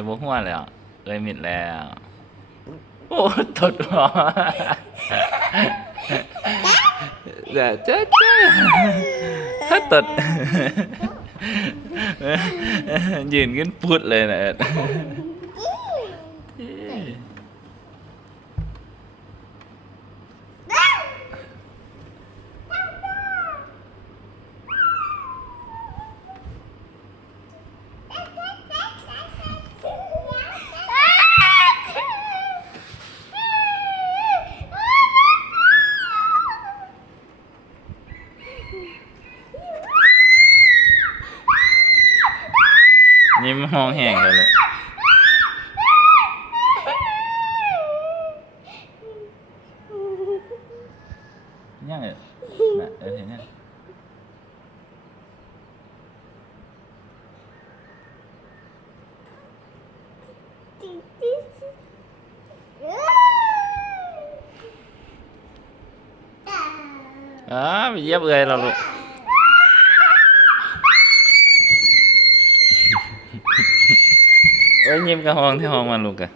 เลยบ่หัวแล้วเลยมิดแล้วโอ้ตดหัวจ้าถ้าตดยืนขึ้นพุดเลยนะยิ้มห้องแห้งเลยยังน่ะเห็นยังไปเย็บเลยเราลูกเอ้ยยิ้มกับห้องที่ห้องมาลูกอะ